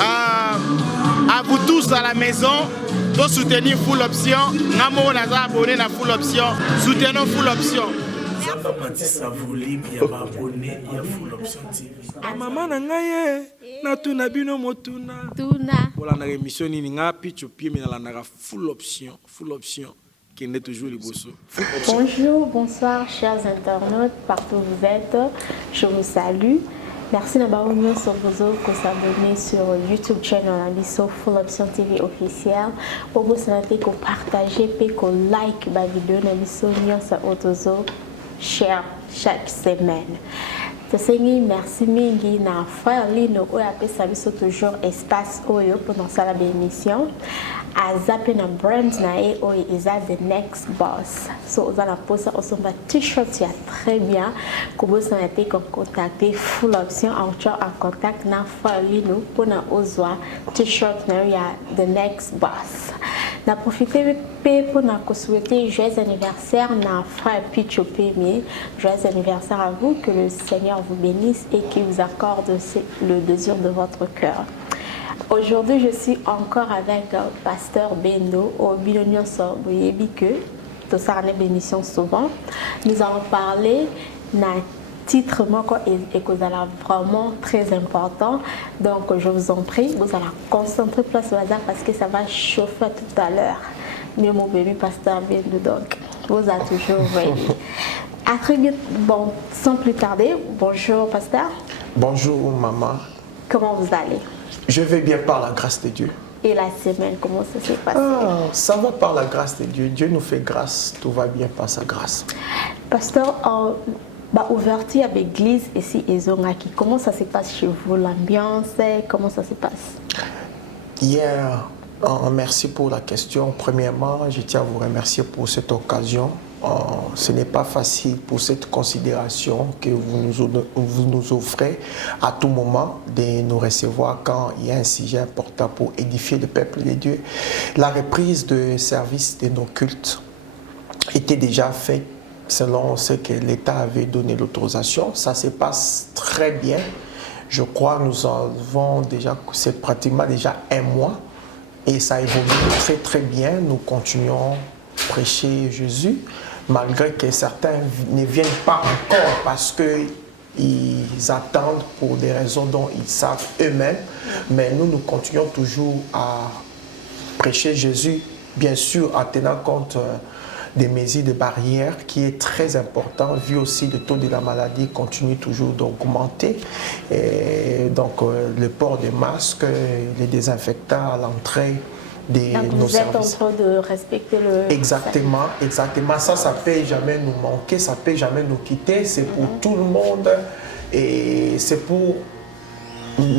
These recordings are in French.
À vous tous à la maison, de soutenir Full Option. Namo naza abonné à Full Option. Soutenons Full Option. Maman nangaye na tuna bino motuna. Tuna. Voilà na émission ni ngapi chopie mais na la Full Option qui est toujours les bosso. Bonjour, bonsoir chers internautes partout où vous êtes. Je vous salue. Merci d'avoir mis sur vos s'abonner sur YouTube channel Abisso Full Option TV officiel. Pour vous savez que partager et que like la vidéo Abisso sur Otozo share chaque semaine. Merci mingi na frère Lino oyo apesa biso toujours espace oyo pendant ça la émission. Azape na brand na e oyo eza the next boss. So oza na posa osomba t-shirt ya très bien. Kobo sa na te contacter Full Option en contact na frère Lino pour na ozwa t-shirt na ya the next boss. Na profiter pour na souhaiter joyeux anniversaire na frère Picho Pemie. Joyeux anniversaire à vous, que le Seigneur vous bénisse et qu'il vous accorde le désir de votre cœur. Aujourd'hui, je suis encore avec Pasteur Bendo au Bilonio Soboyebi que tout ça en bénédiction souvent. Nous allons parler d'un titre et que vous allez vraiment très important. Donc, je vous en prie, vous allez concentrer place au hasard parce que ça va chauffer tout à l'heure. Mais mon bébé Pasteur Bendo, donc, vous a toujours veillé. À très vite. Bon, sans plus tarder, bonjour Pasteur. Bonjour maman. Comment vous allez? Je vais bien par la grâce de Dieu. Et la semaine, comment ça s'est passé? Ça va par la grâce de Dieu. Dieu nous fait grâce, tout va bien par sa grâce. Pasteur, ouverture à l'église ici et Zongaki, comment ça se passe chez vous? L'ambiance, comment ça se passe? Hier, merci pour la question. Premièrement, je tiens à vous remercier pour cette occasion. Ce n'est pas facile pour cette considération que vous nous offrez à tout moment de nous recevoir quand il y a un sujet important pour édifier le peuple de Dieu. La reprise de service de nos cultes était déjà faite selon ce que l'État avait donné l'autorisation. Ça se passe très bien. Je crois que nous avons déjà, c'est pratiquement déjà un mois et ça évolue très très bien. Nous continuons à prêcher Jésus, malgré que certains ne viennent pas encore parce qu'ils attendent pour des raisons dont ils savent eux-mêmes. Mais nous continuons toujours à prêcher Jésus, bien sûr en tenant compte des mesures de barrière qui est très important, vu aussi le taux de la maladie continue toujours d'augmenter. Et donc le port des masques, les désinfectants à l'entrée de nos services. Vous êtes en train de respecter le... Exactement, exactement. Ça ne peut jamais nous manquer, ça ne peut jamais nous quitter. C'est pour tout le monde et c'est pour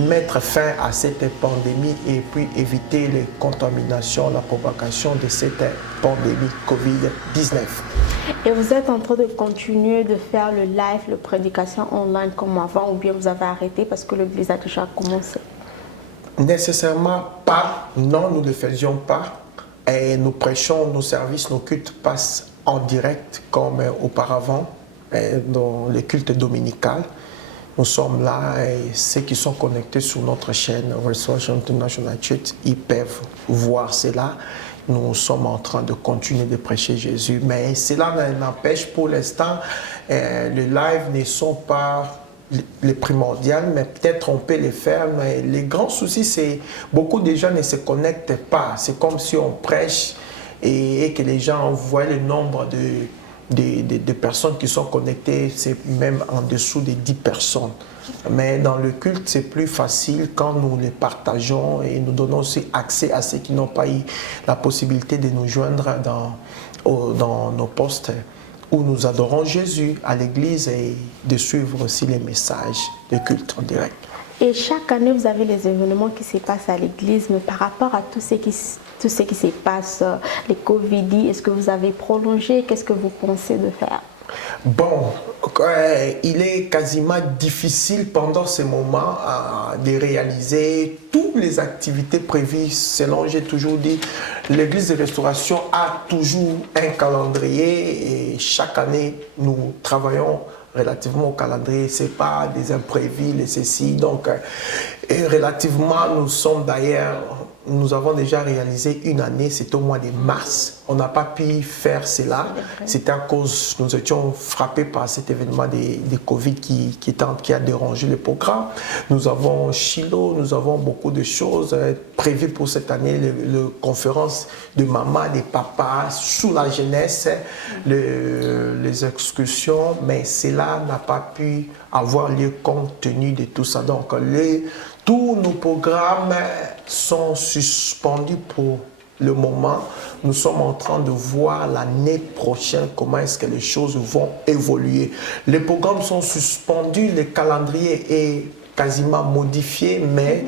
mettre fin à cette pandémie et puis éviter les contaminations, la propagation de cette pandémie Covid-19. Et vous êtes en train de continuer de faire le live, la prédication online comme avant ou bien vous avez arrêté parce que l'église a déjà commencé? Nécessairement pas, non, nous ne le faisions pas. Et nous prêchons, nos services, nos cultes passent en direct comme auparavant dans les cultes dominicales. Nous sommes là et ceux qui sont connectés sur notre chaîne Resurrection International Church, ils peuvent voir cela. Nous sommes en train de continuer de prêcher Jésus. Mais cela n'empêche pour l'instant, les lives ne sont pas les primordiales, mais peut-être on peut les faire. Mais les grands soucis, c'est beaucoup de gens ne se connectent pas. C'est comme si on prêche et que les gens voient le nombre de personnes qui sont connectées, c'est même en dessous de 10 personnes. Mais dans le culte, c'est plus facile quand nous les partageons et nous donnons aussi accès à ceux qui n'ont pas eu la possibilité de nous joindre dans nos postes où nous adorons Jésus à l'église et de suivre aussi les messages de culte en direct. Et chaque année, vous avez les événements qui se passent à l'église, mais par rapport à tout ce qui se passe, les Covid, est-ce que vous avez prolongé? Qu'est-ce que vous pensez de faire? Bon, il est quasiment difficile pendant ce moment de réaliser toutes les activités prévues. Selon j'ai toujours dit, l'église de restauration a toujours un calendrier et chaque année nous travaillons relativement au calendrier, ce n'est pas des imprévus, les ceci. Donc, et relativement, nous avons déjà réalisé une année, c'était au mois de mars. On n'a pas pu faire cela. C'était à cause, nous étions frappés par cet événement de Covid qui a dérangé le programme. Nous avons Shiloh, nous avons beaucoup de choses prévues pour cette année. Les conférences de maman, des papas, sous la jeunesse, les excursions, mais cela n'a pas pu avoir lieu compte tenu de tout ça. Donc, tous nos programmes sont suspendus pour le moment. Nous sommes en train de voir l'année prochaine comment est-ce que les choses vont évoluer. Les programmes sont suspendus, le calendrier est quasiment modifié, mais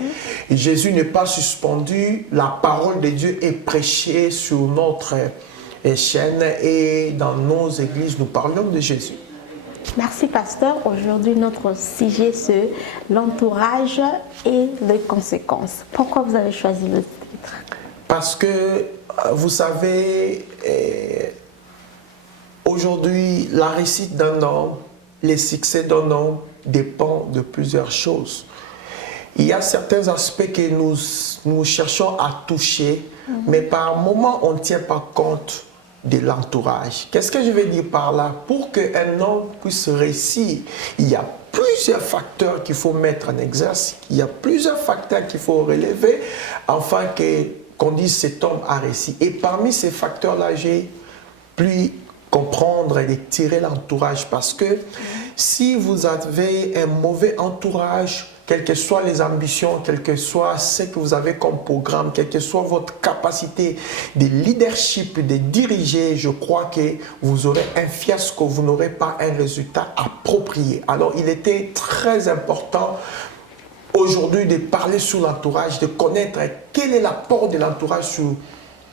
Jésus n'est pas suspendu. La parole de Dieu est prêchée sur notre chaîne et dans nos églises, nous parlons de Jésus. Merci, pasteur. Aujourd'hui, notre sujet, c'est l'entourage et les conséquences. Pourquoi vous avez choisi le titre? Parce que, vous savez, aujourd'hui, la réussite d'un homme, les succès d'un homme dépendent de plusieurs choses. Il y a certains aspects que nous cherchons à toucher, mais par moment, on ne tient pas compte de l'entourage. Qu'est-ce que je veux dire par là? Pour qu'un homme puisse réussir, il y a plusieurs facteurs qu'il faut mettre en exercice, il y a plusieurs facteurs qu'il faut relever afin qu'on dise cet homme a réussi. Et parmi ces facteurs-là, j'ai pu comprendre et tirer l'entourage parce que si vous avez un mauvais entourage, quelles que soient les ambitions, quel que soit ce que vous avez comme programme, quelle que soit votre capacité de leadership, de diriger, je crois que vous aurez un fiasco, vous n'aurez pas un résultat approprié. Alors, il était très important aujourd'hui de parler sur l'entourage, de connaître quel est l'apport de l'entourage sur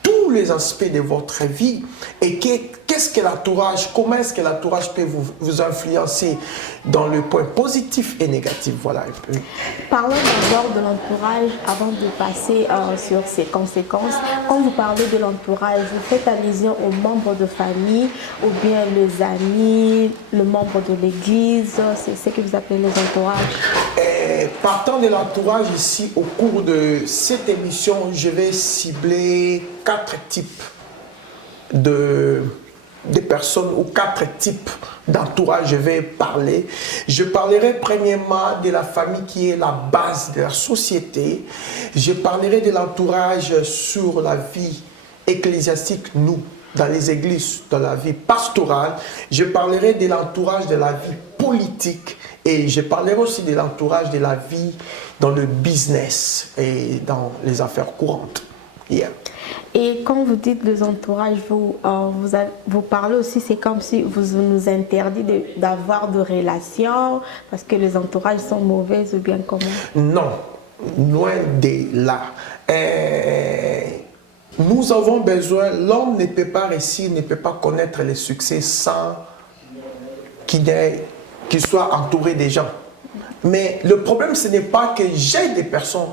tous les aspects de votre vie et qu'est-ce que l'entourage, comment est-ce que l'entourage peut vous influencer dans le point positif et négatif. Voilà un peu. Parlons d'abord de l'entourage avant de passer sur ses conséquences. Quand vous parlez de l'entourage, vous faites allusion aux membres de famille ou bien les amis, le membre de l'église, c'est ce que vous appelez les entourages. Partant de l'entourage ici, au cours de cette émission, je vais cibler 4 types de personnes ou 4 types d'entourage. Je vais parler. Je parlerai premièrement de la famille qui est la base de la société. Je parlerai de l'entourage sur la vie ecclésiastique, nous, dans les églises, dans la vie pastorale. Je parlerai de l'entourage de la vie politique. Et je parlerai aussi de l'entourage de la vie dans le business et dans les affaires courantes. Yeah. Et quand vous dites les entourages, vous parlez aussi, c'est comme si vous nous interdit d'avoir de relations parce que les entourages sont mauvais ou bien comment? Non, loin de là. Nous avons besoin, l'homme ne peut pas réussir, ne peut pas connaître les succès sans qu'il soit entouré des gens. Mais le problème, ce n'est pas que j'ai des personnes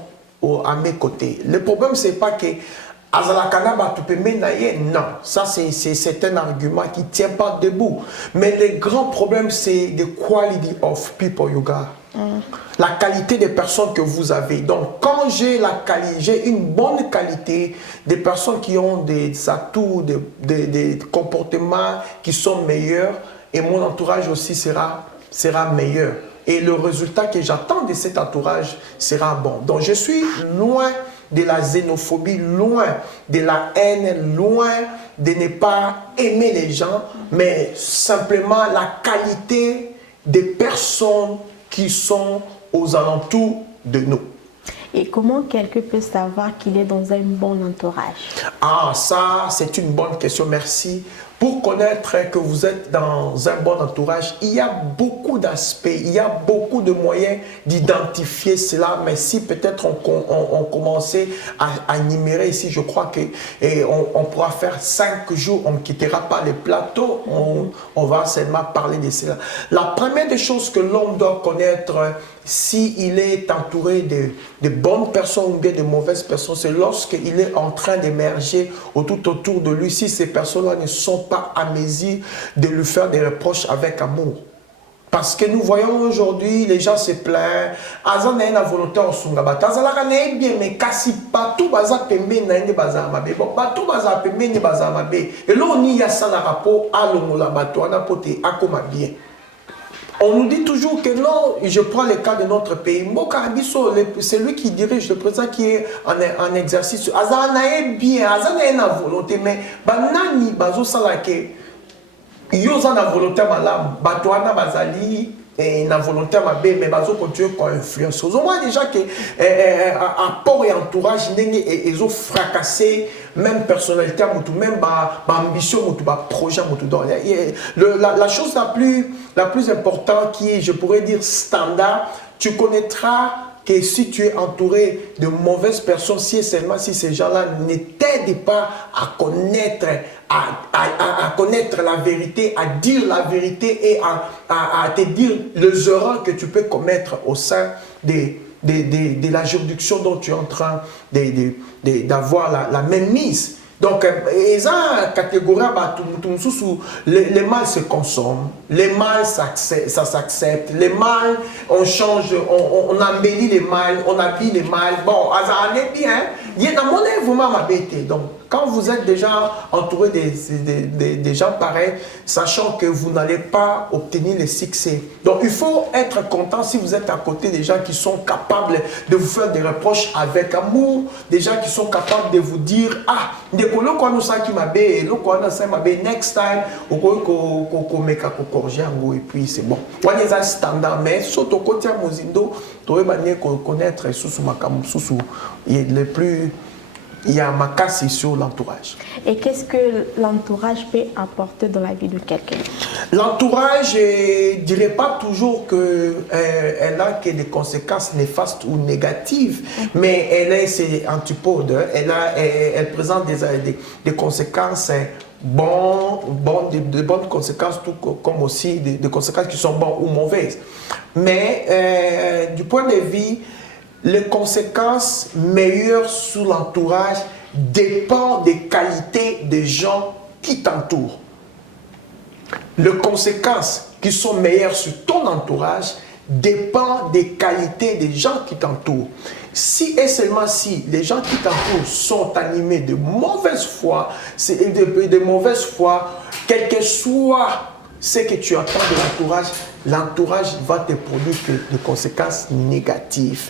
à mes côtés. Le problème, ce n'est pas que non, ça c'est un argument qui ne tient pas debout. Mais le grand problème, c'est the quality of people you got. La qualité des personnes que vous avez. Donc, quand j'ai une bonne qualité, des personnes qui ont des atouts, des comportements qui sont meilleurs, et mon entourage aussi sera meilleur. Et le résultat que j'attends de cet entourage sera bon. Donc, je suis loin de la xénophobie, loin de la haine, loin de ne pas aimer les gens, mais simplement la qualité des personnes qui sont aux alentours de nous. Et comment quelqu'un peut savoir qu'il est dans un bon entourage? Ah, ça, c'est une bonne question, merci. Pour connaître que vous êtes dans un bon entourage, il y a beaucoup d'aspects, il y a beaucoup de moyens d'identifier cela. Mais si peut-être on commençait à énumérer ici, je crois qu'on pourra faire 5 jours, on ne quittera pas les plateaux, on va seulement parler de cela. La première des choses que l'homme doit connaître, s'il est entouré de bonnes personnes ou bien de mauvaises personnes, c'est lorsqu'il est en train d'émerger tout autour de lui, si ces personnes-là ne sont pas à mesure de lui faire des reproches avec amour. Parce que nous voyons aujourd'hui, les gens se plaignent. Azan na une volonté en sungabata. Azalaka na bien, mais kasi batou baza pembe na ende baza mabe. Bon, batou baza pembe ne baza mabe. Et là, on y a ça na rapport à l'ongola batou, on a poté à comme bien. On nous dit toujours que non, je prends le cas de notre pays. Mboka Abisso, c'est lui qui dirige, le président qui est en exercice. Azan na bien, Azan na une volonté, mais banani bazo salake. Yoza na volonté malam, batouana bazali et na volonté mabé, mais bazo continue comme influence. On voit déjà que apport et entourage ils ont fracassé même personnalité même ambition projet la chose la plus importante qui est, je pourrais dire, standard, tu connaîtras que si tu es entouré de mauvaises personnes, si seulement si ces gens-là ne t'aident pas à connaître, à connaître la vérité, à dire la vérité et à te dire les erreurs que tu peux commettre au sein de la juridiction dont tu es en train d'avoir la même mise. Donc, ils ont une catégorie, les mal se consomment, les mal ça s'accepte, les mal on change, on embellit les mal, on habille les mal. Bon, ça est bien, il y a mon vraiment ma bête. Donc, quand vous êtes déjà entouré des gens pareils, sachant que vous n'allez pas obtenir le succès. Donc, il faut être content si vous êtes à côté des gens qui sont capables de vous faire des reproches avec amour, des gens qui sont capables de vous dire, ah, next time, et puis c'est bon. On est un standard, mais surtout côté Mozindo, tu dois connaître les plus. Il y a ma casse sur l'entourage. Et qu'est-ce que l'entourage peut apporter dans la vie de quelqu'un? L'entourage, je ne dirais pas toujours qu'elle a que des conséquences néfastes ou négatives, mais elle est ses antipodes. Elle présente des conséquences de bonnes conséquences, tout comme aussi des conséquences qui sont bonnes ou mauvaises. Mais du point de vue, les conséquences meilleures sur l'entourage dépendent des qualités des gens qui t'entourent. Les conséquences qui sont meilleures sur ton entourage dépendent des qualités des gens qui t'entourent. Si et seulement si les gens qui t'entourent sont animés de mauvaise foi, quel que soit ce que tu attends de l'entourage va te produire des conséquences négatives.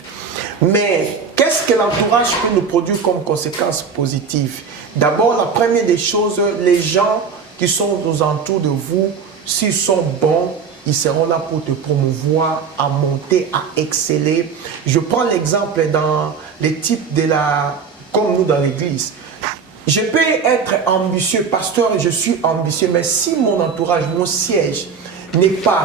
Mais qu'est-ce que l'entourage peut nous produire comme conséquences positives? D'abord, la première des choses, les gens qui sont aux alentours de vous, s'ils sont bons, ils seront là pour te promouvoir, à monter, à exceller. Je prends l'exemple dans les types comme nous dans l'église. Je peux être ambitieux, pasteur, je suis ambitieux, mais si mon entourage, mon siège n'entre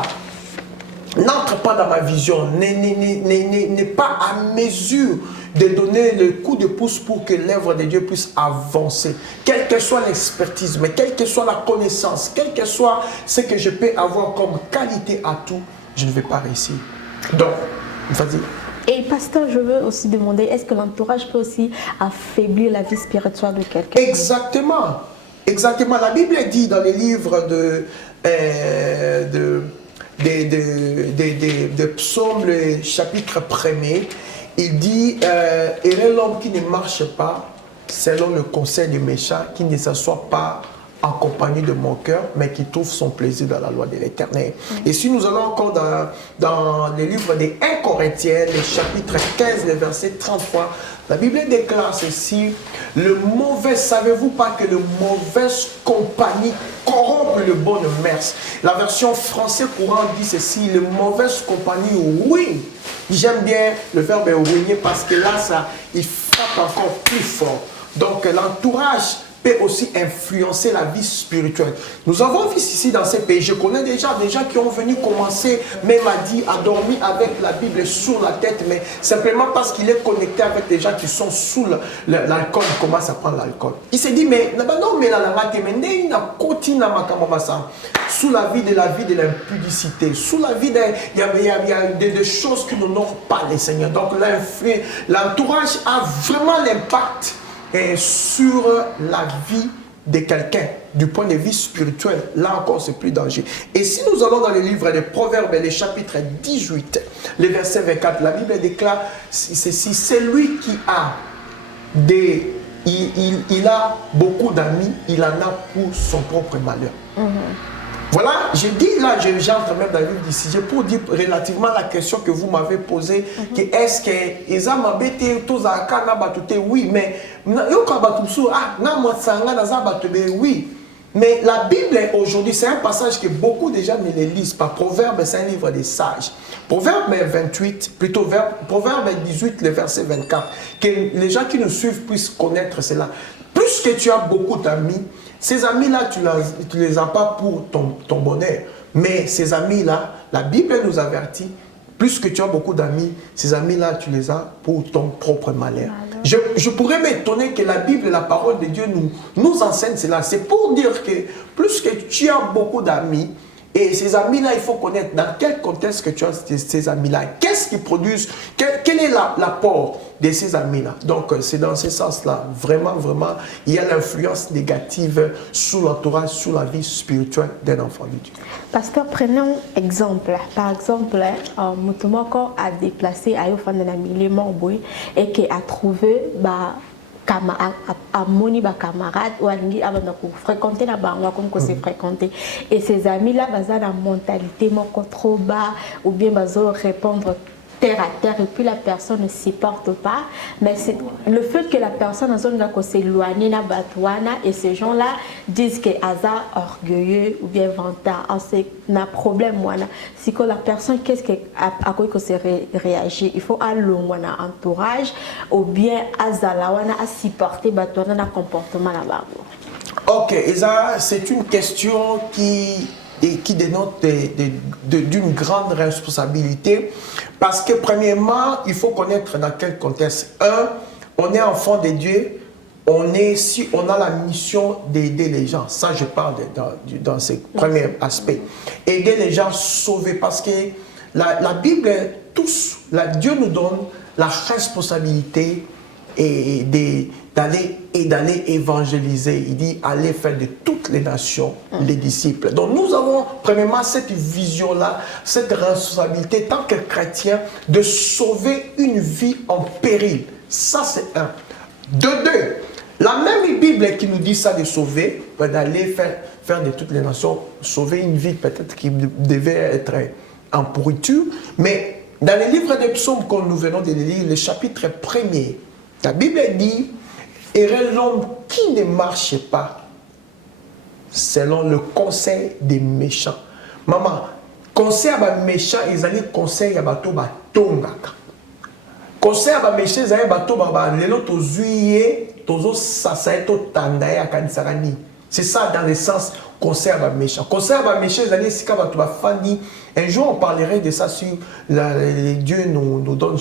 pas dans ma vision, n'est pas à mesure de donner le coup de pouce pour que l'œuvre de Dieu puisse avancer, quelle que soit l'expertise, mais quelle que soit la connaissance, quel que soit ce que je peux avoir comme qualité à tout, je ne vais pas réussir. Donc, vas-y. Et pasteur, je veux aussi demander, est-ce que l'entourage peut aussi affaiblir la vie spirituelle de quelqu'un? Exactement. Exactement. La Bible dit dans les livres de Psaumes, le chapitre 1er, il dit « Heureux l'homme qui ne marche pas selon le conseil des méchants, qui ne s'assoit pas en compagnie de mon cœur, mais qui trouve son plaisir dans la loi de l'Éternel. » Et si nous allons encore dans le livre des 1 Corinthiens, le chapitre 15, le verset 33, la Bible déclare ceci: savez-vous pas que le mauvaise compagnie corrompt le bonne mœurs? La version français courant dit ceci: le mauvaise compagnie ruine. J'aime bien le verbe ruiner parce que là, il frappe encore plus fort. Donc l'entourage peut aussi influencer la vie spirituelle. Nous avons vu ici dans ces pays, je connais déjà des gens qui ont venu commencer, même à dormir avec la Bible sur la tête, mais simplement parce qu'il est connecté avec des gens qui sont sous l'alcool, il commence à prendre l'alcool. Il s'est dit, mais non, mais sous la vie de l'impudicité, sous la vie il y a des choses qui n'honorent pas les seigneurs. Donc l'entourage a vraiment l'impact sur la vie de quelqu'un du point de vue spirituel, là encore c'est plus dangereux. Et si nous allons dans le livre des Proverbes, le chapitre 18, le verset 24, la Bible déclare ceci: c'est lui qui a il a beaucoup d'amis, il en a pour son propre malheur. Voilà, je dis là, j'entre même dans le livre du sujet pour dire relativement à la question que vous m'avez posée, que est-ce que les hommes m'embêtent tous à Kanabatoute? Oui, mais oui. Mais la Bible aujourd'hui, c'est un passage que beaucoup de gens ne le lisent pas. Proverbe, c'est un livre des sages. Proverbe 28, plutôt Proverbe 18, le verset 24, que les gens qui nous suivent puissent connaître cela. Plus que tu as beaucoup d'amis, ces amis-là, tu ne les as pas pour ton bonheur. Mais ces amis-là, la Bible nous avertit, plus que tu as beaucoup d'amis, ces amis-là, tu les as pour ton propre malheur. Je pourrais m'étonner que la Bible, la parole de Dieu nous enseigne cela. C'est pour dire que plus que tu as beaucoup d'amis, et ces amis-là, il faut connaître dans quel contexte que tu as ces amis-là. Qu'est-ce qu'ils produisent? Quel est l'apport de ces amis-là? Donc, c'est dans ce sens-là, vraiment, vraiment, il y a l'influence négative sur l'entourage, sur la vie spirituelle d'un enfant de Dieu. Pasteur, prenons exemple. Par exemple, Moutoumoko a déplacé à Yofandanami Morboui et qui a trouvé à moni ba camarade ou alingi abana ko fréquenter na bango comme que c'est fréquenter et ces amis là baza na mentalité moko trop bas ou bien bazo répondre terre à terre et puis la personne ne s'y porte pas, mais c'est le fait que la personne en zone s'éloigne na batouana et ces gens là disent que hasard orgueilleux ou bien vantard, c'est un problème voilà. Si que la personne qu'est-ce que à quoi que c'est réagir, il faut aller loin entourage ou bien azalawana à s'y porter batouana na comportement là bas. Ok, Isa, c'est une question qui dénote d'une grande responsabilité parce que premièrement, il faut connaître dans quel contexte. On est enfant de Dieu, on a la mission d'aider les gens. Ça, je parle dans ce premier aspect. Aider les gens sauver parce que la Bible, Dieu nous donne la responsabilité d'aller évangéliser. Il dit aller faire de toutes les nations les disciples. Donc nous avons premièrement cette vision-là, cette responsabilité tant que chrétien de sauver une vie en péril. Ça c'est un. De deux, la même Bible qui nous dit ça de sauver, d'aller faire de toutes les nations, sauver une vie peut-être qui devait être en pourriture, mais dans le livre des psaumes que nous venons de lire, le chapitre 1er, la Bible dit: heureux l'homme qui ne marche pas selon le conseil des méchants. Maman, conseil à les méchants, ils allaient conseil à bateau batongaka. Conseil à les méchants, ils allaient bateau lelo tozuye tozo sasaye to tandaye akanisarani. C'est ça dans le sens conseil à les méchants. Conseil à les méchants, ils allaient sika bateau bafandi. Un jour on parlerait de ça sur Dieu nous donne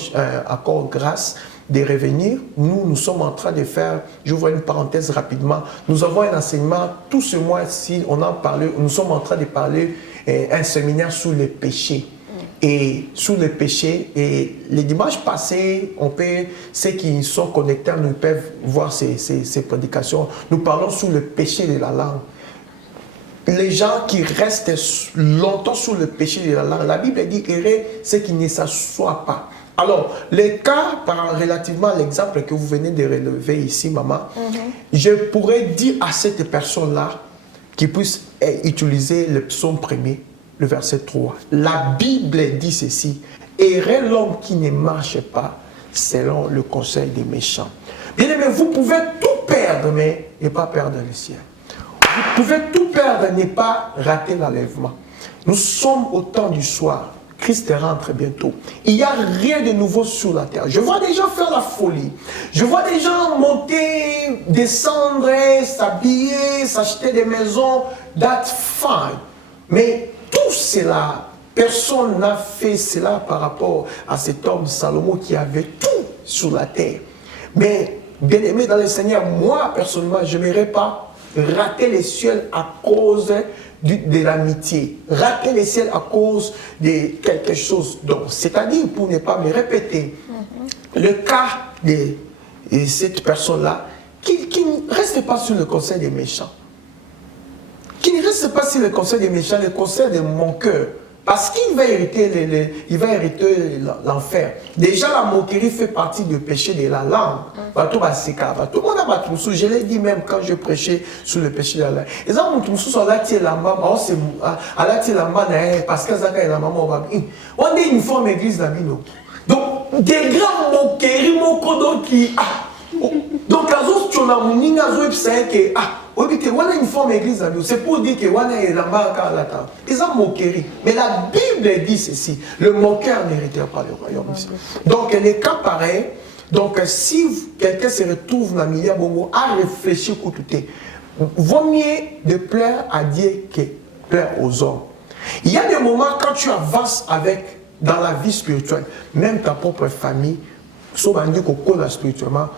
accord grâce de revenir. Nous sommes en train de faire, j'ouvre une parenthèse rapidement, nous avons un enseignement tout ce mois-ci, on en parle, nous sommes en train de parler un séminaire sur le péché. Et sur le péché, et les dimanches passés, ceux qui sont connectés, nous peuvent voir ces prédications. Nous parlons sur le péché de la langue. Les gens qui restent longtemps sur le péché de la langue, la Bible dit heureux ceux qui ne s'assoient pas. Alors, les cas, relativement à l'exemple que vous venez de relever ici, maman, je pourrais dire à cette personne-là qu'il puisse utiliser le psaume 1er, le verset 3. La Bible dit ceci: heureux l'homme qui ne marche pas selon le conseil des méchants. Bien aimé, vous pouvez tout perdre, mais ne pas perdre le ciel. Vous pouvez tout perdre, ne pas rater l'enlèvement. Nous sommes au temps du soir. Christ rentre bientôt. Il n'y a rien de nouveau sur la terre. Je vois des gens faire la folie. Je vois des gens monter, descendre, s'habiller, s'acheter des maisons. That's fine. Mais tout cela, personne n'a fait cela par rapport à cet homme Salomon qui avait tout sur la terre. Mais bien aimé dans le Seigneur, moi personnellement, je n'aimerais pas rater les cieux à cause de l'amitié, rater les ciels à cause de quelque chose. Donc, c'est-à-dire, pour ne pas me répéter, le cas de cette personne-là, qui ne reste reste pas sur le conseil des méchants. Qui ne reste pas sur le conseil des méchants, le conseil de mon cœur. Parce qu'il va hériter l'enfer. Déjà, la moquerie fait partie du péché de la langue. Je l'ai dit même quand je prêchais sur le péché de la langue. Et ça, on est une forme église d'Amino. Donc, des grands moqueries, qui. Donc, une forme église, c'est pour dire que ils ont moquerie. Mais la Bible dit ceci, le moqueur n'héritera pas le royaume. Donc, les cas pareils, donc si quelqu'un se retrouve dans le milieu bongo à réfléchir, vaut mieux de plaire à Dieu que plaire aux hommes. Il y a des moments quand tu avances dans la vie spirituelle, même ta propre famille, sauf à dire qu'on spirituellement,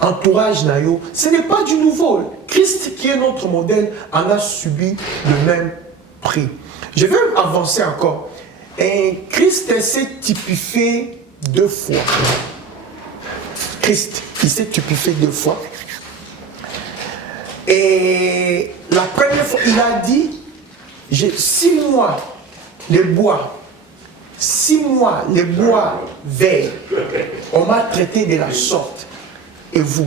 entourage nayo, ce n'est pas du nouveau. Christ qui est notre modèle en a subi le même prix. Je vais avancer encore. Et Christ s'est typifié 2 fois. Christ, il s'est typifié 2 fois. Et la première fois, il a dit, 6 mois les bois, 6 mois les bois verts, on m'a traité de la sorte. Et vous,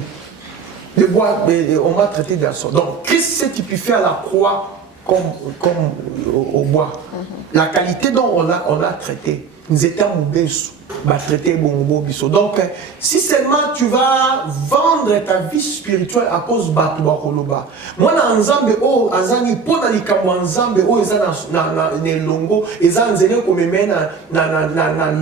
le bois, on m'a traité de la sorte. Donc, Christ s'est typifié à la croix comme au bois. La qualité dont on l'a traité, nous étions traité bon. Donc, si seulement tu vas vendre ta vie spirituelle à cause de Batouakoloba, moi, dans Nzambe, Azani, pour Nzambe, Ezana Nelongo, Ezana Zene Komemena,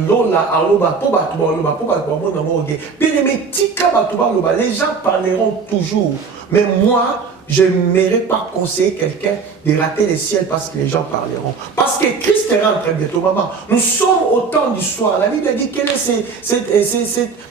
Lola, Aloba, pour Batouakoloba, pour Batouakoloba, les gens parleront toujours. Mais moi, je n'aimerais pas conseiller quelqu'un de rater le ciel parce que les gens parleront. Parce que Christ rentre bientôt, maman. Nous sommes au temps du soir. La Bible dit quel est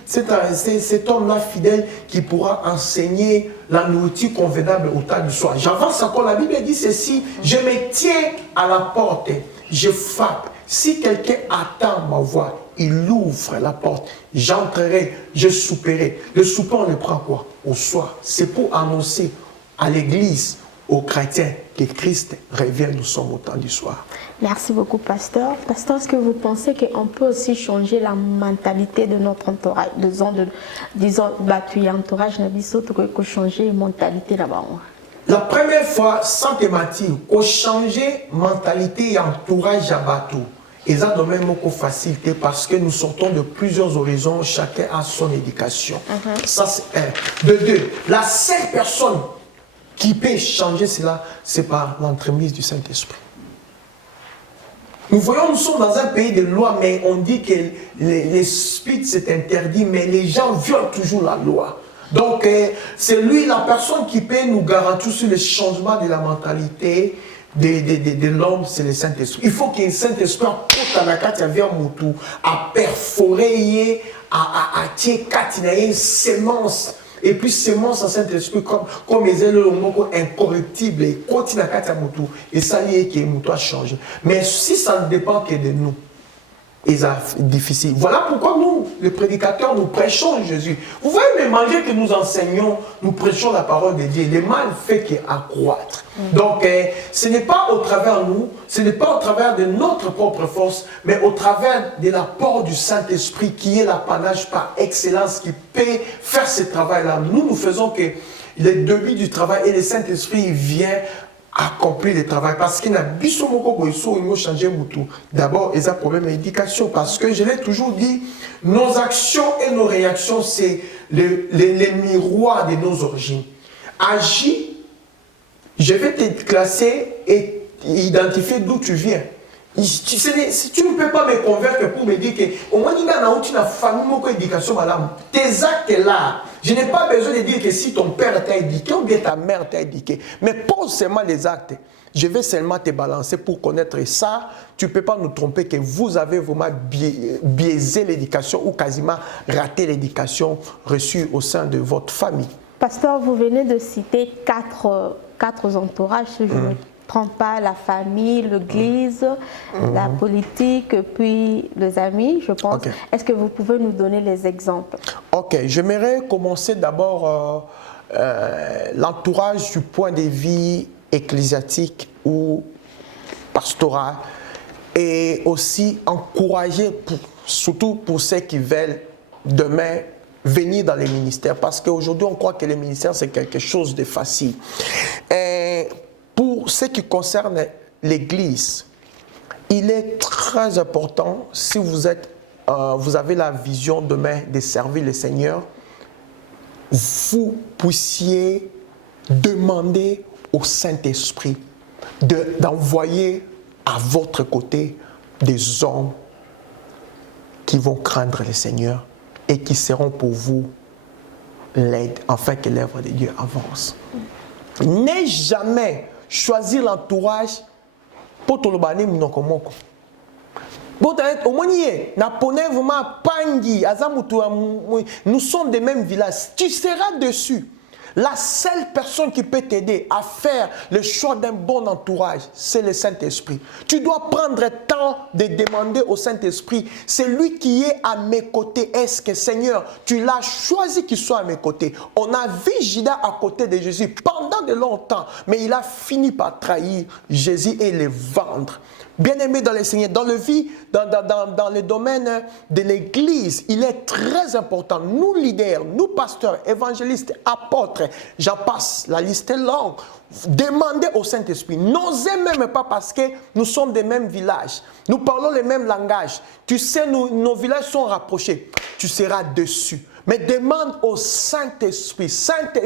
cet homme-là fidèle qui pourra enseigner la nourriture convenable au temps du soir. J'avance encore. La Bible dit ceci, je me tiens à la porte, je frappe. Si quelqu'un attend ma voix, il ouvre la porte, j'entrerai, je souperai. Le souper, on le prend quoi? Au soir. C'est pour annoncer à l'église, aux chrétiens, que Christ revient, nous sommes au temps du soir. Merci beaucoup, pasteur. Pasteur, est-ce que vous pensez qu'on peut aussi changer la mentalité de notre entourage, disons, entourage, pour changer la mentalité là-bas? La première fois, sans thématique, pour changer la mentalité et entourage à bateau. Et ça donne même beaucoup de facilité parce que nous sortons de plusieurs horizons, chacun a son éducation. Ça, c'est un. De 2, la seule personne qui peut changer cela, c'est par l'entremise du Saint-Esprit. Nous voyons, nous sommes dans un pays de loi, mais on dit que les speed c'est interdit, mais les gens violent toujours la loi. Donc, c'est lui, la personne qui peut nous garantir sur le changement de la mentalité de l'homme, c'est le Saint-Esprit. Il faut que le Saint-Esprit a perforé, à tirer semence. Et puis semence à Saint-Esprit comme les ailes incorruptibles et continue à Katiamutu. Et ça lié que Moutou a changé. Mais si ça ne dépend que de nous, c'est difficile. Voilà pourquoi nous, les prédicateurs, nous prêchons Jésus. Vous voyez, mais malgré que nous enseignons, nous prêchons la parole de Dieu, le mal fait qu'accroître. Donc, ce n'est pas au travers de nous, ce n'est pas au travers de notre propre force, mais au travers de l'apport du Saint-Esprit qui est l'apanage par excellence, qui peut faire ce travail-là. Nous faisons que le début du travail et le Saint-Esprit vient accomplir le travail parce qu'il n'a pas changé tout. D'abord, il y a un problème d'éducation parce que je l'ai toujours dit, nos actions et nos réactions, c'est les miroirs de nos origines. Agis, je vais te classer et identifier d'où tu viens. Si tu ne peux pas me convaincre pour me dire que au moins il y a une famille qui éducation, tes actes là, je n'ai pas besoin de dire que si ton père t'a éduqué ou bien ta mère t'a éduqué, mais pose seulement les actes. Je vais seulement te balancer pour connaître ça. Tu ne peux pas nous tromper que vous avez vraiment biaisé l'éducation ou quasiment raté l'éducation reçue au sein de votre famille. Pasteur, vous venez de citer quatre entourages, si je me prend pas la famille, l'église, la politique, puis les amis, je pense. Okay. Est-ce que vous pouvez nous donner les exemples? Ok, j'aimerais commencer d'abord l'entourage du point de vue ecclésiastique ou pastoral et aussi encourager, surtout pour ceux qui veulent demain venir dans les ministères, parce qu'aujourd'hui on croit que les ministères c'est quelque chose de facile. Et pour ce qui concerne l'Église, il est très important, si vous avez la vision demain de servir le Seigneur, vous puissiez demander au Saint-Esprit d'envoyer à votre côté des hommes qui vont craindre le Seigneur et qui seront pour vous l'aide afin que l'œuvre de Dieu avance. N'ayez jamais choisi l'entourage pour tout le monde. Nous sommes des mêmes villages. Tu seras dessus. La seule personne qui peut t'aider à faire le choix d'un bon entourage, c'est le Saint-Esprit. Tu dois prendre le temps de demander au Saint-Esprit, c'est lui qui est à mes côtés. Est-ce que Seigneur, tu l'as choisi qu'il soit à mes côtés? On a vu Judas à côté de Jésus pendant de longtemps, mais il a fini par trahir Jésus et le vendre. Bien-aimé dans le Seigneur, dans le domaine de l'Église, il est très important, nous leaders, nous pasteurs, évangélistes, apôtres, j'en passe, la liste est longue, demandez au Saint-Esprit. N'osez même pas parce que nous sommes des mêmes villages, nous parlons le même langage. Tu sais, nos villages sont rapprochés, tu seras dessus. Mais demande au Saint-Esprit.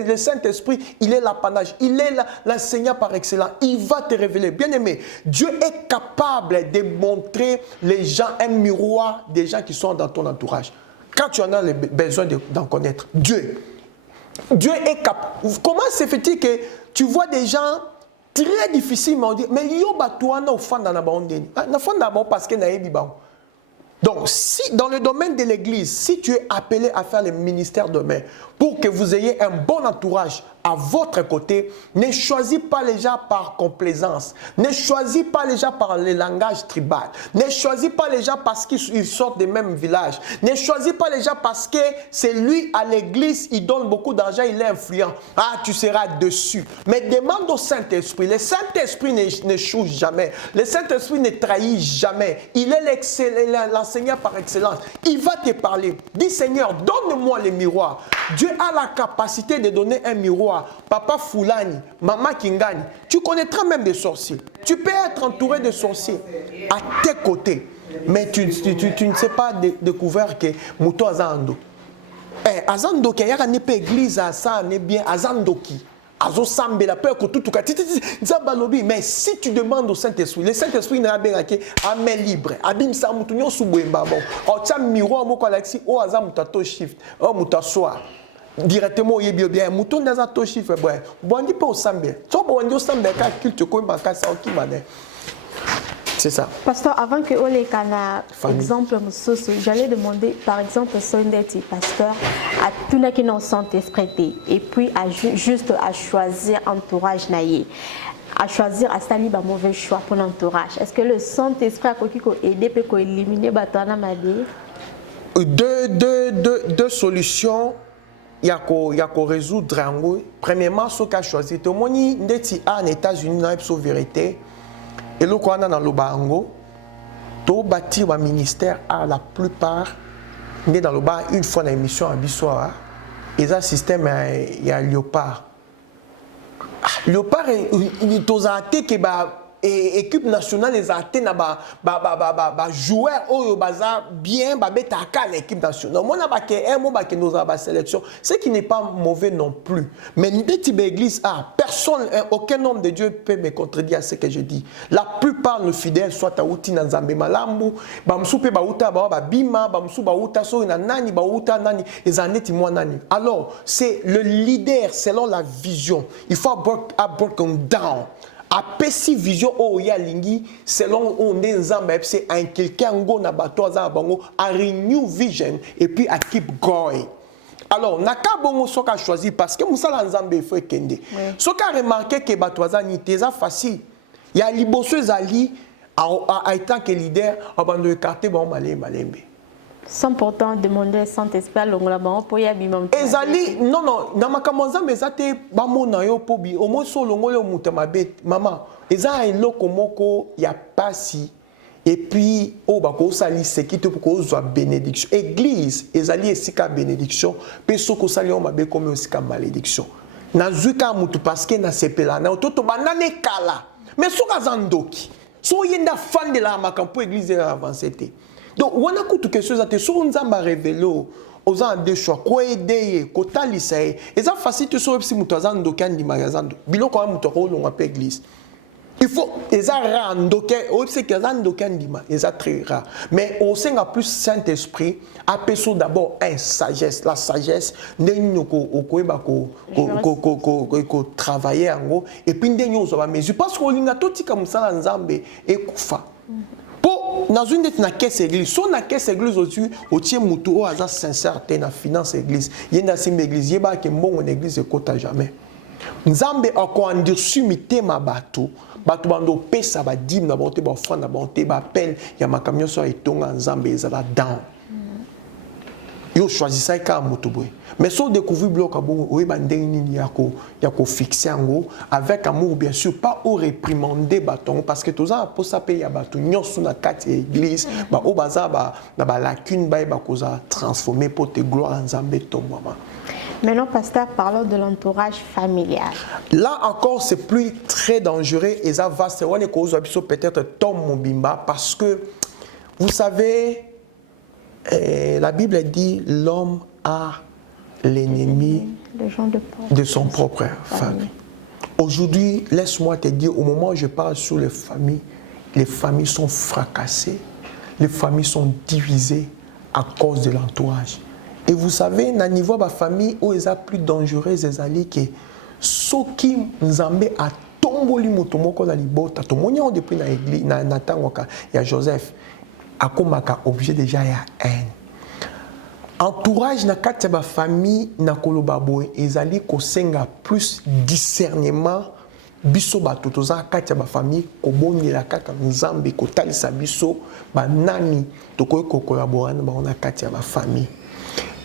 Le Saint-Esprit, il est l'apanage. Il est l'enseignant par excellence. Il va te révéler. Bien-aimé, Dieu est capable de montrer les gens un miroir des gens qui sont dans ton entourage. Quand tu en as le besoin d'en connaître, Dieu est capable. Comment se fait-il que tu vois des gens très difficilement dire, mais yo batouana na ofanda na baondeni. Na fanda ba parce que na yebi ba. Donc, si dans le domaine de l'Église, si tu es appelé à faire le ministère demain, pour que vous ayez un bon entourage à votre côté, ne choisis pas les gens par complaisance, ne choisis pas les gens par le langage tribal, ne choisis pas les gens parce qu'ils sortent des mêmes villages, ne choisis pas les gens parce que c'est lui à l'église, il donne beaucoup d'argent, il est influent. Ah, tu seras dessus. Mais demande au Saint-Esprit. Le Saint-Esprit ne choue jamais. Le Saint-Esprit ne trahit jamais. Il est l'enseignant par excellence. Il va te parler. Dis Seigneur, donne-moi le miroir. Dieu a la capacité de donner un miroir. Papa Foulani, Maman Kingani, tu connaîtras même des sorciers. Tu peux être entouré de sorciers à tes côtés. Mais tu ne sais pas découvert que Mouto Azando. Azando qui a une église à ça, n'est bien Azando qui. Mais si tu demandes au Saint-Esprit, le Saint-Esprit n'a pas été à main libre. Abim sa moutonio sous boembabo. O tcha miroir mo galaxy o azam mutato shift. O mutaswa. Directement au bien mouton dans un taux chiffre bon dit pas au sambe tu vois on sambe ka culte ko mbaka sa qui mané c'est ça. Pasteur, avant que Ole Kana exemple j'allais demander par exemple Sondeti pasteur à tout n'a qui non Saint-Esprit et puis juste à choisir entourage naïe à choisir à salir un mauvais choix pour l'entourage. Est-ce que le Saint-Esprit a ko aider peut éliminer batana madi? Deux solutions. Il y a qu'à résoudre. Premièrement, ce qu'a choisi, tu as en États-Unis, dans la vérité, et le qu'on a dans le Bango, tu bâti un ministère à la plupart, dans le bar une fois dans l'émission à Bissoa, et ça système il y a Léopard. Léopard est aux athées qui et équipe nationale les athées na joueur au bazar bien beta l'équipe nationale moi na ba que un mot ba que nos aba sélection ce qui n'est pas mauvais non plus mais n'était église personne aucun homme de Dieu peut me contredire à ce que je dis. La plupart de nos fidèles soit à outi na nzambe malambu ba msupe ba uta ba bima ba msu ba uta so na nani ba uta nani ezaneti moi nani. Alors c'est le leader selon la vision. Il faut broken down. A pessi vision o ya lingi selon on est c'est un quelqu'un go na bato za bango a renew vision et puis a keep going. Alors naka bongo soka choisi parce que musala nzambe faut kende. Soka remarqué que bato za ni teza facile. Il y a liboso ezali en tant que leader abandonner écarter bon malembe. Sans pourtant demander Saint-Esprit longola bango po ya bimam. Ezali non na makambo nzambe ezate ba mona yo po bi au moins so longola o mutama bet maman eza eloko moko ya pasi et puis o ba ko sali sekite pour ko zo bénédiction église ezali esika bénédiction pe so ko sali o mabe comme esika malédiction na zuka mutu parce que na sepela na toto banane kala mais so kazandoki so yenda fan de la makampo église avancer. Donc, on a quelque chose à te sur un zamba révélé aux gens de choix, quoi aider, quoi taliser. Et ça facilite sur si mutazan dokan di magasin. Bilo quand même mutaro l'on appelle église. Il faut, et ça rare dokan, au c'est que zan dokan di ma, et ça très rare. Mais au sein à plus Saint-Esprit, appelle d'abord un sagesse, la sagesse, nous ko travailler en gros, et puis nous on va mesure parce qu'on a tout comme ça en Zambie et kufa. Dans une de caisse église, si on a caisse église au-dessus, au tient moutou, au hasard sincère, na finance église. Il y a une église, il y a une bonne église et côté jamais. Nzambe a quoi en dire sumité ma bateau, bateau bando pesa ba dim na bonté ba offrande na bonté ba appel, il y a ma camion sur etonga Nzambe ezala down. Yo choisissez ka motoboy. Mais si on découvre bloc abo, oui bandeni yako fixer en gros avec amour bien sûr, pas au réprimander bâton parce que tous ça pour ça payer bâton nyonso na kati église, ba o baza ba na ba lacune ba koza transformer pour te gloire Nzambe to maman. Maintenant, pasteur, parlons de l'entourage familial. Là encore, c'est plus très dangereux et ça va se voir peut-être Tom Mobimba parce que vous savez. La Bible dit l'homme a l'ennemi de son propre famille. Aujourd'hui, laisse-moi te dire, au moment où je parle sur les familles sont fracassées, les familles sont divisées à cause de l'entourage. Et vous savez, dans le niveau de la famille, où ils sont plus dangereux, c'est que ceux qui nous ont à tomboli mutomoko na libota, tout le monde depuis dans l'église, il y a Joseph. Akomaka objet déjà ya haine. Entourage na kati ba famille na koloba boy ezali ko senga plus discernement biso bato toza kati ba famille ko bongela kaka Nzambe ko talisa biso ba nani to ko collaborer na kati ba famille.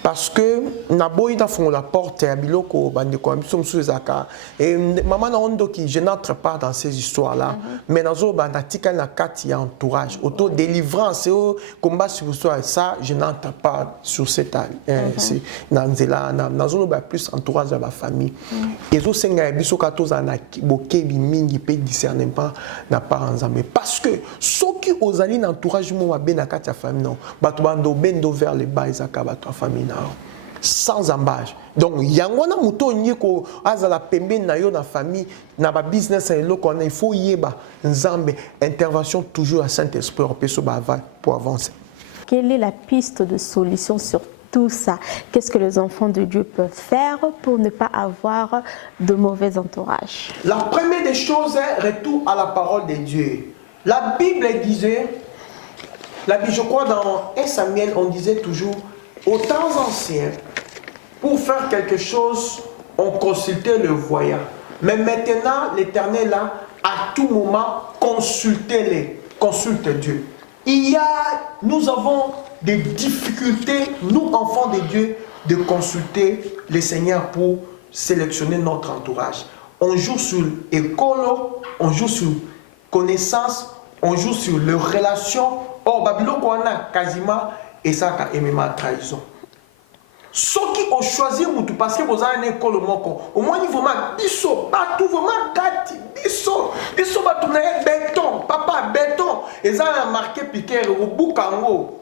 Parce que na boy na fond la porte ya biloko bande ko biso msu ezaka et maman na ondo qui je n'entre pas dans ces histoires là mais nazo banda tika na kati ya entourage auto délivrance au combat sur ça je n'entre pas sur cette c'est nanzela nazo ba plus entourage de la famille ezo senga biso katoza na bokebi mingi pe discernement na pas Nzambe parce que ceux qui ozali na entourage mo ba na kati ya famille non bato bando bendo vers les bas ezaka bato famille sans embâche. Donc, il y a un mouton qui a la pembe na yo na famille, na ba business il faut yeba Nzambe intervention toujours à Saint-Esprit pour avancer. Quelle est la piste de solution sur tout ça? Qu'est-ce que les enfants de Dieu peuvent faire pour ne pas avoir de mauvais entourage? La première des choses est retour à la parole de Dieu. La Bible disait, je crois dans 1 Samuel, on disait toujours aux temps anciens, pour faire quelque chose, on consultait le voyant. Mais maintenant, l'Éternel a, à tout moment, consulte Dieu. Nous avons des difficultés, nous, enfants de Dieu, de consulter le Seigneur pour sélectionner notre entourage. On joue sur l'école, on joue sur connaissance, on joue sur les relations. Or, Babylone, on a quasiment et ça a aimé ma trahison. Ceux qui ont choisi Moutou parce que vous avez une école au moins il faut ma biso, partout vraiment kati biso, biso batou na béton, papa béton, et ça a marqué piqué au boukango.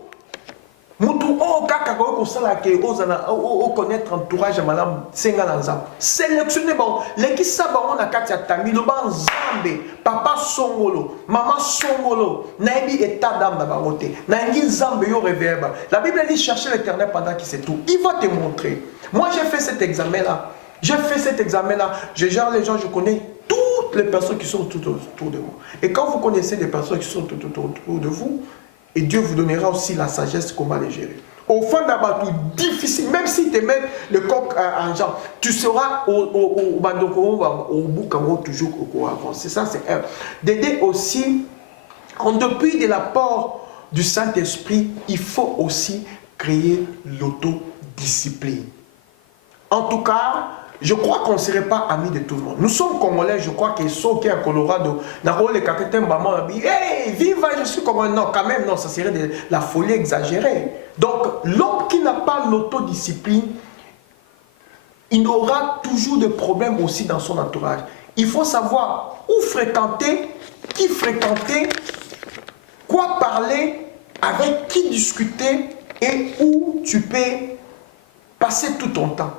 Moutou oh kaka ko sala ke ozana o connaître entourage madame senga lanza. Sélectionner bon, les qui ça ba on a kati atami lo ba Nzambe, papa songolo, maman songolo, naïbi état d'âme na bangote. Naïbi Nzambe yo réverbe. La Bible dit chercher l'Éternel pendant qu'il sait tout. Il va te montrer. Moi j'ai fait cet examen là. Je gère les gens, je connais toutes les personnes qui sont tout autour de moi. Et quand vous connaissez les personnes qui sont tout autour de vous, et Dieu vous donnera aussi la sagesse comment les gérer. Au fond d'un bateau difficile, même si tu mets le coq en jambe, tu seras au bout quand toujours au avancer. Ça, c'est un. D'aider aussi, depuis de l'apport du Saint-Esprit, il faut aussi créer l'autodiscipline. En tout cas, je crois qu'on ne serait pas amis de tout le monde. Nous sommes Congolais, je crois que ceux qui sont en Colorado, hey, vive, je suis Congolais. Non, quand même, non, ça serait de la folie exagérée. Donc, l'homme qui n'a pas l'autodiscipline, il aura toujours des problèmes aussi dans son entourage. Il faut savoir où fréquenter, qui fréquenter, quoi parler, avec qui discuter et où tu peux passer tout ton temps.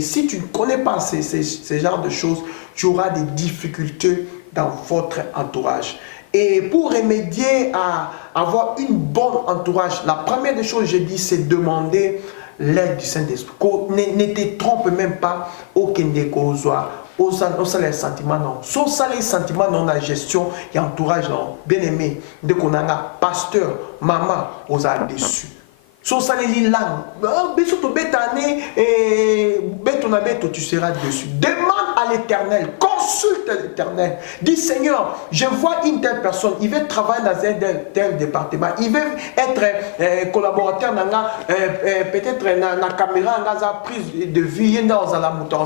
Si tu ne connais pas ces genres de choses, tu auras des difficultés dans votre entourage. Et pour remédier à avoir une bonne entourage, la première des choses que j'ai dit, c'est demander l'aide du Saint-Esprit. Ne te trompe même pas au Kendekozwa. Au salaire sentiment non. Son salaire sentiment non la gestion et entourage non. Bien aimé, dès qu'on a un pasteur, maman, on a déçu. Son salaire langue, tu seras dessus. Demande à l'Éternel, consulte l'Éternel. Dis Seigneur, je vois une telle personne, il veut travailler dans un tel département, il veut être collaborateur dans peut-être dans la caméra, dans la prise de vie, dans la mouton,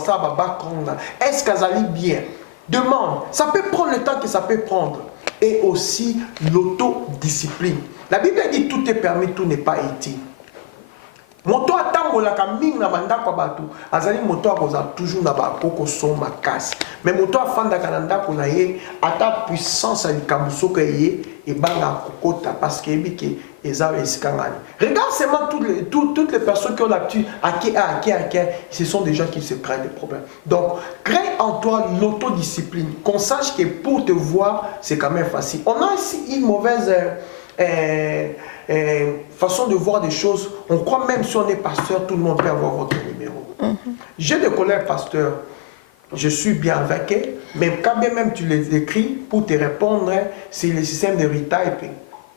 est-ce qu'elle allait bien? Demande, ça peut prendre le temps que ça peut prendre. Et aussi l'autodiscipline. La Bible dit tout est permis, tout n'est pas utile. Moto atambolaka mingi na bandako bato azali moto akoza toujours na bakoko so makasi mais moto afandaka na ndako na ye ata puissance ya likambo soka ye ebanga kokota parce que ebiki ezaba esika ngani. Regarde seulement toutes les personnes qui ont l'habitude ce sont des gens qui se créent des problèmes. Donc crée en toi l'autodiscipline, qu'on sache que pour te voir c'est quand même facile. On a ici une mauvaise façon de voir des choses. On croit même si on est pasteur, tout le monde peut avoir votre numéro. J'ai des collègues pasteurs, je suis bien avec eux, mais quand bien même tu les écris pour te répondre, c'est le système de retyping.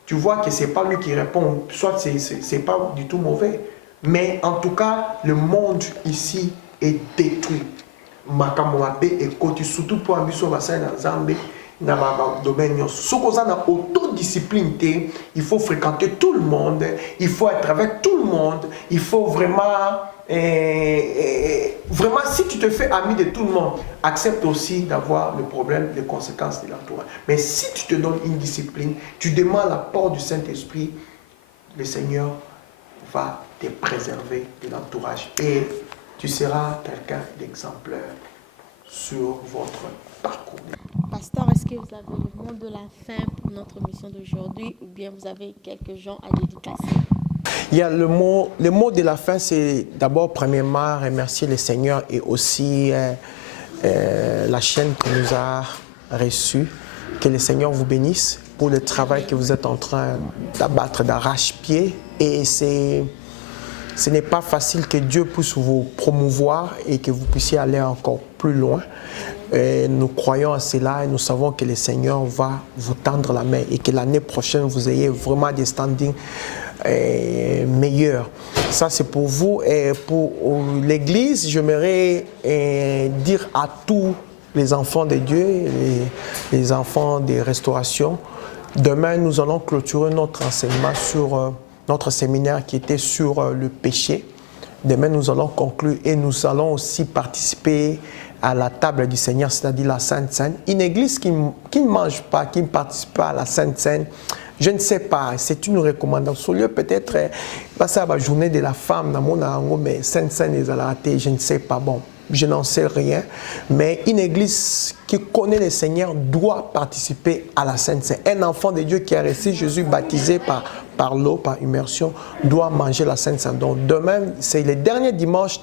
Tu vois que ce n'est pas lui qui répond, soit c'est pas du tout mauvais. Mais en tout cas, le monde ici est détruit. Makamoabe et côté, surtout pour un biso bassin dans Zambie. Dans le domaine, ce qu'on a autodiscipline, il faut fréquenter tout le monde, il faut être avec tout le monde, il faut vraiment, vraiment si tu te fais ami de tout le monde, accepte aussi d'avoir le problème, les conséquences de l'entourage. Mais si tu te donnes une discipline, tu demandes l'apport du Saint-Esprit, le Seigneur va te préserver de l'entourage et tu seras quelqu'un d'exemplaire sur votre parcours. Pasteur, est-ce que vous avez le mot de la fin pour notre mission d'aujourd'hui ou bien vous avez quelques gens à dédicacer? Il y a le mot de la fin, c'est d'abord premièrement remercier le Seigneur et aussi la chaîne qui nous a reçus. Que le Seigneur vous bénisse pour le travail que vous êtes en train d'abattre d'arrache-pied. Et ce n'est pas facile que Dieu puisse vous promouvoir et que vous puissiez aller encore plus loin. Et nous croyons à cela et nous savons que le Seigneur va vous tendre la main et que l'année prochaine, vous ayez vraiment des standings meilleurs. Ça, c'est pour vous. Et pour l'Église, j'aimerais dire à tous les enfants de Dieu, les enfants de restauration, demain, nous allons clôturer notre enseignement sur notre séminaire qui était sur le péché. Demain, nous allons conclure et nous allons aussi participer à la table du Seigneur, c'est-à-dire la Sainte Seine. Une église qui ne mange pas, qui ne participe pas à la Sainte Seine, je ne sais pas, c'est une recommandation. Au lieu peut-être passer à la journée de la femme, dans mon ango, mais Sainte Seine est à la rater, je ne sais pas. Bon, je n'en sais rien. Mais une église qui connaît le Seigneur doit participer à la Sainte Seine. Un enfant de Dieu qui a reçu Jésus baptisé par l'eau, par immersion, doit manger la Sainte Seine. Donc demain, c'est le dernier dimanche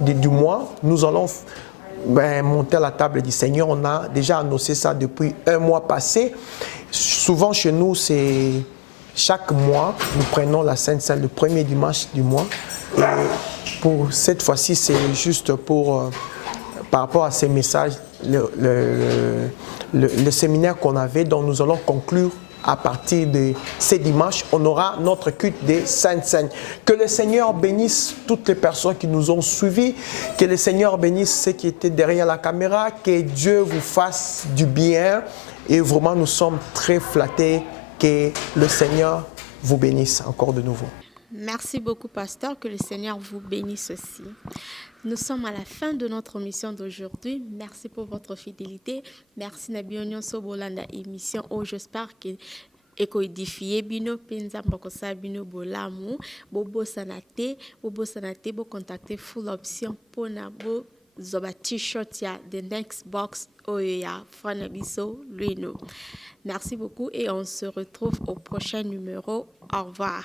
du mois, nous allons monter à la table du Seigneur. On a déjà annoncé ça depuis un mois passé. Souvent chez nous, c'est chaque mois, nous prenons la Sainte Seine le premier dimanche du mois. Et pour cette fois-ci, c'est juste pour, par rapport à ces messages, le séminaire qu'on avait, dont nous allons conclure à partir de ce dimanche, on aura notre culte des Saintes Seines. Que le Seigneur bénisse toutes les personnes qui nous ont suivis, que le Seigneur bénisse ceux qui étaient derrière la caméra, que Dieu vous fasse du bien. Et vraiment, nous sommes très flattés que le Seigneur vous bénisse encore de nouveau. Merci beaucoup, pasteur. Que le Seigneur vous bénisse aussi. Nous sommes à la fin de notre mission d'aujourd'hui. Merci pour votre fidélité. Merci Nabionyon Sobolanda émission. Oh, j'espère que édifié bino penza mbokosa bino bolamu bobo sanate bo contacter Full Option pour na bo zoba t-shirt ya the next box oya fanabiso luino. Merci beaucoup et on se retrouve au prochain numéro. Au revoir.